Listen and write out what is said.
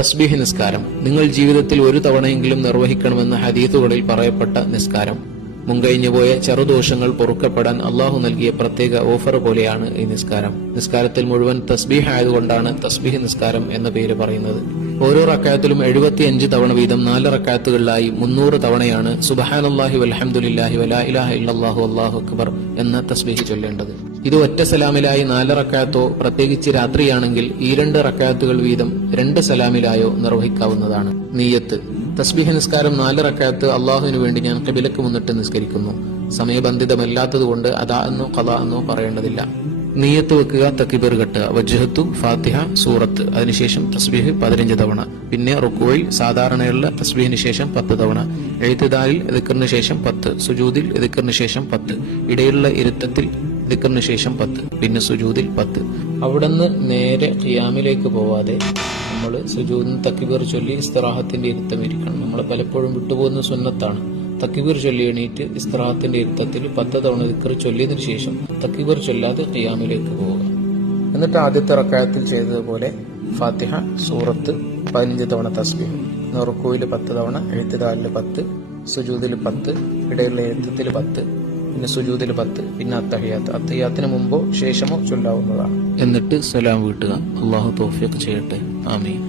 തസ്ബീഹ് നിസ്കാരം നിങ്ങൾ ജീവിതത്തിൽ ഒരു തവണയെങ്കിലും നിർവഹിക്കണമെന്ന ഹദീസുകളിൽ പറയപ്പെട്ട നിസ്കാരം. മുൻകഴിഞ്ഞുപോയ ചെറുദോഷങ്ങൾ പൊറുക്കപ്പെടാൻ അള്ളാഹു നൽകിയ പ്രത്യേക ഓഫർ പോലെയാണ് ഈ നിസ്കാരം. നിസ്കാരത്തിൽ മുഴുവൻ തസ്ബീഹ് ആയതുകൊണ്ടാണ് തസ്ബീഹ് നിസ്കാരം എന്ന പേര് പറയുന്നത്. ഓരോ റക്അത്തിലും 75 തവണ വീതം 4 റക്അത്തുകളിലായി 300 തവണയാണ് സുബ്ഹാനല്ലാഹി വൽഹംദുലില്ലാഹി വലാ ഇലാഹ ഇല്ലല്ലാഹു അല്ലാഹു അക്ബർ എന്ന തസ്ബീഹ് ചൊല്ലേണ്ടത്. ഇത് ഒറ്റ സലാമിലായി 4 റക്അത്തോ പ്രത്യേകിച്ച് രാത്രിയാണെങ്കിൽ ഈ 2 റക്അത്തുകൾ വീതം 2 സലാമിലായോ നിർവഹിക്കാവുന്നതാണ്. നിയ്യത്ത്. തസ്ബീഹ് നിസ്കാരം 4 റക്അത്ത് അള്ളാഹുവിനു വേണ്ടി ഞാൻ ഖിബലക്ക് മുന്നിട്ട് നിസ്കരിക്കുന്നു. സമയബന്ധിതമല്ലാത്തതുകൊണ്ട് അദാ എന്നോ ഖളാ എന്നോ പറയേണ്ടതില്ല. നിയ്യത്ത് വെക്കുക, തക്ബീർ കെട്ടുക, വജ്ഹത്തു, ഫാത്തിഹ, സൂറത്ത്, അതിനുശേഷം തസ്ബീഹ് 15 തവണ, പിന്നെ റുക്കൂയിൽ സാധാരണയുള്ള തസ്ബീഹിന് ശേഷം 10 തവണ, എഴുത്തിദാലിൽ ദിക്റിന് ശേഷം 10, സുജൂദിൽ ദിക്റിന് ശേഷം 10, ഇടയിലുള്ള ഇരുത്തത്തിൽ ദിക്റിന് ശേഷം 10, പിന്നെ സുജൂദിൽ 10. അവിടുന്ന് നേരെ ഖിയാമിലേക്ക് പോവാതെ നമ്മൾ സുജൂദിന് തക്ബീർ ചൊല്ലി ഇസ്തിറാഹത്തിന്റെ ഇരുത്തം ഇരിക്കണം. നമ്മൾ പലപ്പോഴും വിട്ടുപോകുന്ന സുന്നത്താണ്. തക്ബീർ ചൊല്ലി എണീറ്റ് ഇസ്തിറാഹത്തിന്റെ ഇരുത്തത്തിൽ 10 തവണ ദിക്ർ ചൊല്ലിയതിനു ശേഷം തക്ബീർ ചൊല്ലാതെ ഖിയാമിലേക്ക് പോവുക. എന്നിട്ട് ആദ്യത്തെ റക്അത്തിൽ ചെയ്തതുപോലെ ഫാത്തിഹ, സൂറത്ത് 15 തവണ തസ്ബീഹ്, റുക്കൂയിൽ 10 തവണ, എഴുത്തിദാലിൽ 10, സുജൂദിൽ 10, ഇടയിലുള്ള ഇരുത്തത്തിൽ 10, പിന്നെ സുജൂദിൽ 10, പിന്നെ അത്തഹിയാത്തിന് മുമ്പോ ശേഷമോ ചൊല്ലാവുന്നതാണ്. എന്നിട്ട് സലാം വീട്ടുക. അള്ളാഹു തൗഫീഖ് ചെയ്യട്ടെ. ആമീൻ.